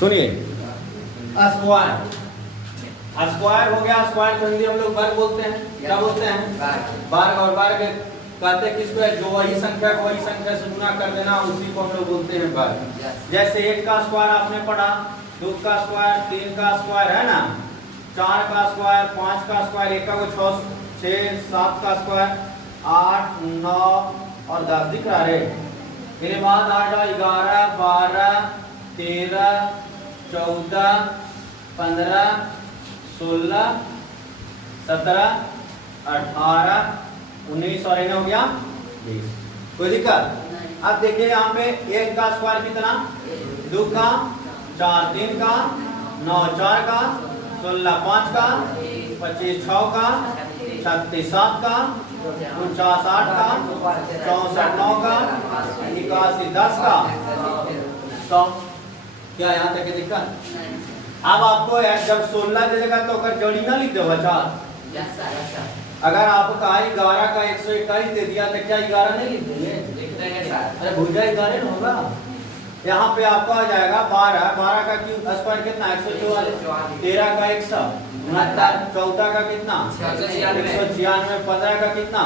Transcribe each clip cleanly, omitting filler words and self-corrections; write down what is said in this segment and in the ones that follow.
सुनिए, square square हो गया। स्क्वायर को हिंदी हम लोग वर्ग बोलते हैं। क्या बोलते हैं? वर्ग। और वर्ग कहते हैं किसको है? जो वही संख्या को वही संख्या से गुना कर देना, उसी को हम लोग बोलते हैं वर्ग। जैसे 1 का स्क्वायर आपने पढ़ा, 2 का स्क्वायर, 3 का स्क्वायर है ना, 4 का स्क्वायर, 5 का स्क्वायर, 1 का 6, 7 का स्क्वायर, 8, 9 और 10 दिख रहा है। फिर बाद आ जाओ 11, 12, 13, 14, 15, 16, 17, 18, 19 और हो गया 20। कोई दिक्कत? अब देखिए यहाँ पे 1 का स्क्वायर कितना, 2 का, 4, 3 का, 9, 4 का, 16, 5 का, 25, 6 का, 36, 7 का, 49, 8 का, 64, 9 का, 81, 10 का, 100। क्या यहाँ तक दिक्कत? अब आपको जब 16 दे देगा तो अगर जोड़ी ना लिख दो बच्चा। अगर आपको कहा 11 का 121 दे दिया तो क्या 11 नहीं लिख देंगे? अरे भूजा 11 ना होगा। यहाँ पे आपको आ जाएगा 12 का क्यूब स्क्वायर कितना, 144, 13 का 169, 14 का कितना 196, 15 का कितना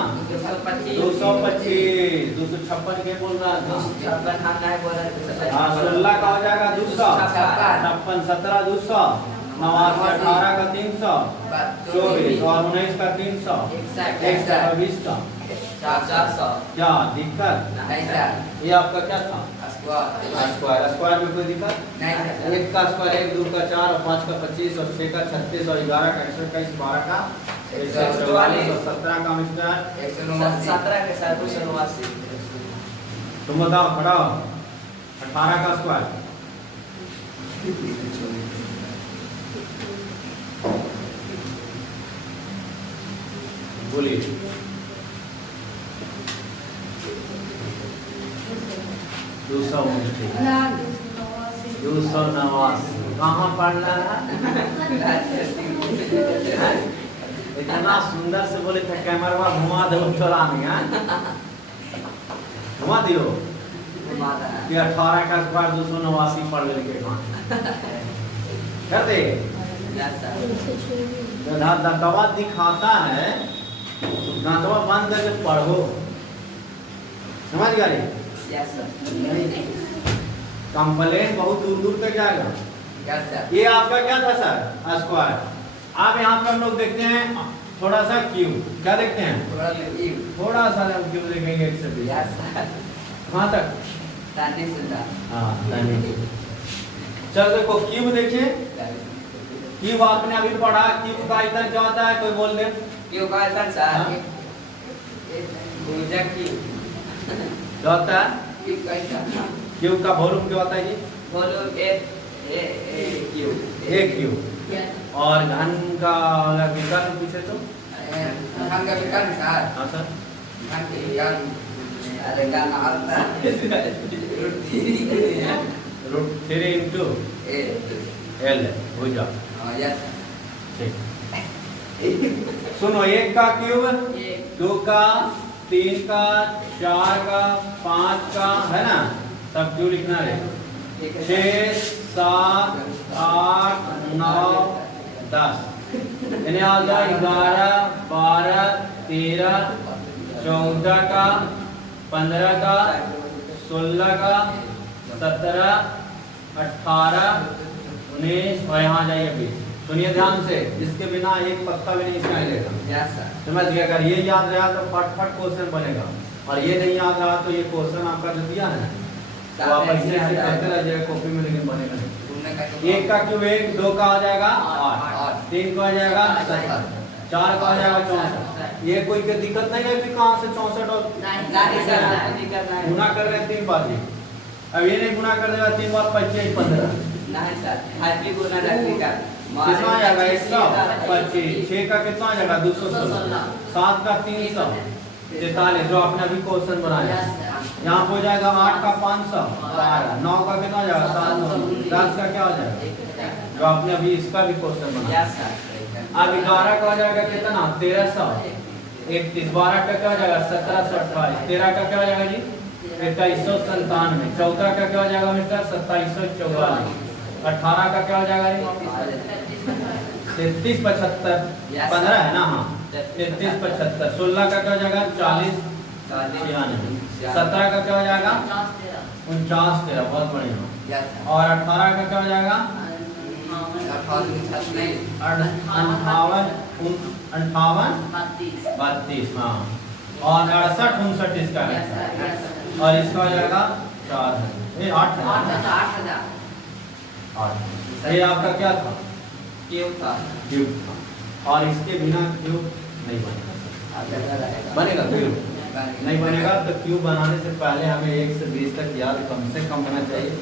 225, 256 के बोल रहा था। 16 का हो जाएगा 200, 56, 17 200, 89, 18 का 300, 24 और 19 का 300, 120 का 400। क्या दिक्कत? ये आपका क्या था? स्क्वायर। स्क्वायर में कोई दिक्कत नहीं। 1 का स्क्वायर 1, 2 का 4 और 5 का 25 और 6 का 36 और 11 का 121, 12 का 144 और 17 का मिस्टर 17 के साथ 189। तुम बताओ, खड़ा 18 का स्क्वायर बोलिए। दूसरा 289 कहाँ पढ़ना है? इतना सुंदर से बोले थे कैमरा घुमा दो चला नहीं, घुमा दियो कि 18 का स्क्वायर 289 पढ़ लेंगे कर दे। दांतवा दिखाता है, दांतवा बंद करके पढ़ो, समझ गए? कंप्लेन बहुत दूर दूर तक जाएगा। ये आपका क्या था सर? स्क्वायर। अब यहाँ पे हम लोग देखते हैं थोड़ा सा क्यूब। क्या देखते हैं? थोड़ा सा क्यूब देखेंगे 120। वहाँ तक चल देखो क्यूब देखिए। क्यूब आपने अभी पढ़ा, क्यूब का आयतन क्या होता है? कोई बोल दे। क्यूब का आयतन सर भुजा क्यूब क्या होता है? क्यूब का वॉल्यूम क्या होता है? ये वॉल्यूम एक क्यूब। और घन का विकर्ण पूछे तो घन का विकर्ण सर। हाँ सर, घन के विकर्ण अरे क्या नाम था? √3 इंटू L भुजा। यस ठीक। सुनो, 1 का क्यूब, 2 का, 3 का, 4 का, 5 का, है ना, सब क्यों लिखना है? 6, 7, 8, 9, 10 इन्हें आ जाए 11, 12, 13, 14 का, 15 का, 16 का, 17, 18, 19 और यहाँ जाइए 20। सुनिए ध्यान से, इसके बिना एक पत्ता भी नहीं इसमें लेगा। समझ गया? अगर ये याद रहा तो फट क्वेश्चन बनेगा, और ये नहीं याद रहा तो ये क्वेश्चन आपका जो दिया है तो आप ऐसे करते रह जाएगा कॉपी में, लेकिन बनेगा नहीं। 1 का क्यूब 1, 2 का हो जाएगा 8, 3 का हो जाएगा 7, 4 का हो जाएगा 64। ये कोई की दिक्कत नहीं है कि कहाँ से 64 और गुना कर रहे हैं 3 बार जी। अब ये नहीं गुना कर देगा 3 बार 25, 15 नहीं सर। कितना आ जाएगा? 125। 6 का कितना आ जाएगा? 216। 7 का 343, जो आपने अभी क्वेश्चन बनाया। यहाँ हो जाएगा 8 का 500, 9 का कितना हो जाएगा? 700, 10 का क्या हो जाएगा? जो आपने अभी इसका भी क्वेश्चन बनाया। अब 11 का हो जाएगा कितना? 1300। 12 का क्या हो जाएगा? 1728। 13 का क्या हो जाएगा जी? 2197। 14 का क्या हो जाएगा मिस्टर? 2744। 18 का क्या हो जाएगा? 33 75 15 है ना? हाँ 33 75। 16 का क्या हो जाएगा? 40 96। 17 का क्या हो जाएगा? 49 13। बहुत बढ़िया। और 18 का क्या हो जाएगा? 58 32। हाँ और 68 59 इसका है और इसका हो जाएगा 4 ये 8 ये आपका क्या था? क्यूब था। और इसके बिना क्यूब नहीं बनेगा। बनेगा क्यूब? नहीं बनेगा। तो क्यूब बनाने से पहले हमें 1 से 20 तक याद कम से कम होना चाहिए,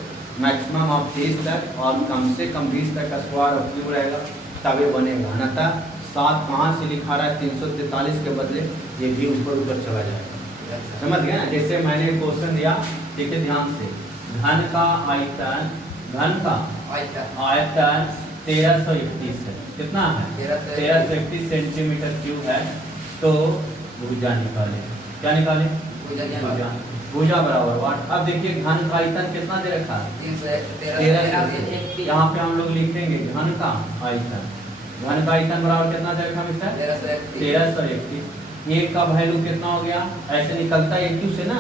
मैक्सिमम ऑफ 30 तक और कम से कम 20 तक का स्क्वायर ऑफ क्यूब रहेगा तब ये बनेगा। अन्यथा 7 5 से लिखा रहा है 343 के बदले ये भी ऊपर चला जाएगा। समझ गए ना? जैसे मैंने क्वेश्चन दिया, देखिए ध्यान से, घन का आयतन 1331 है। कितना है? 1331 सेंटीमीटर क्यूब है। तो भुजा निकाले। क्या निकाले? भुजा बराबर वाट। अब देखिए घन का आयतन कितना दे रखा है? 1331। यहाँ पे हम लोग लिखेंगे घन का आयतन। घन का आयतन बराबर कितना दे रखा मिलता है? 1331। एक का वैल्यू कितना हो गया? ऐसे निकलता है एक क्यू से ना।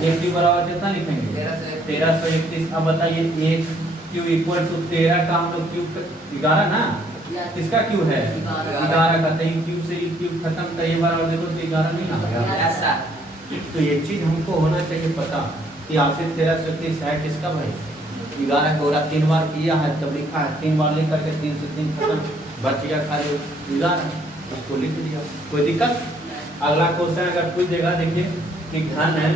एक क्यू बराबर कितना लिखेंगे? 1331। अब बताइए एक क्यू इक्वल टू 13 का हम लोग क्यूब 11 ना। किसका क्यू है? 11 का। तो क्यूब से क्यूब खत्म। तो ये बराबर देखो तो 11 नहीं आ गया। तो ये चीज हमको होना चाहिए पता कि आखिर 1331 है किसका भाई? 11 को 3 बार किया है तब लिखा है। 3 बार लिख करके 3 से 3 खत्म, बच गया खाली 11, उसको लिख दिया। कोई दिक्कत? अगला क्वेश्चन अगर पूछ देगा, देखिए कि घन है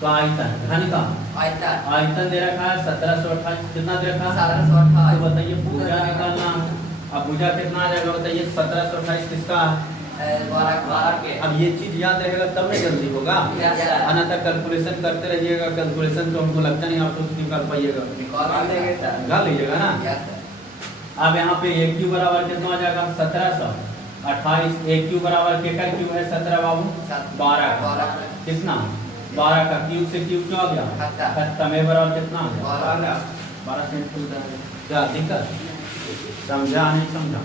तो आयतन, घन का आयतन दे रखा है 1728। कितना दे रखा है? 1728। तो बताइए भुजा निकालना। अब भुजा कितना आ जाएगा बताइए? 1728 किसका है? 12 के। अब ये चीज याद रहेगा तब नहीं जल्दी होगा। अन्यथा कैलकुलेशन करते रहिएगा। कैलकुलेशन तो हमको लगता नहीं आप लोग निकाल पाइएगा। निकाल लीजिएगा ना। अब यहाँ पे एक क्यू बराबर कितना हो जाएगा? 1728। एक क्यू बराबर केकर क्यू है? 17 बाबू 12 का। कितना? 12 का। क्यूब से क्यूब क्या हो गया? खत्म। बराबर कितना आ गया? 12 सेंटीमीटर। क्या दिक्कत? समझा नहीं समझा?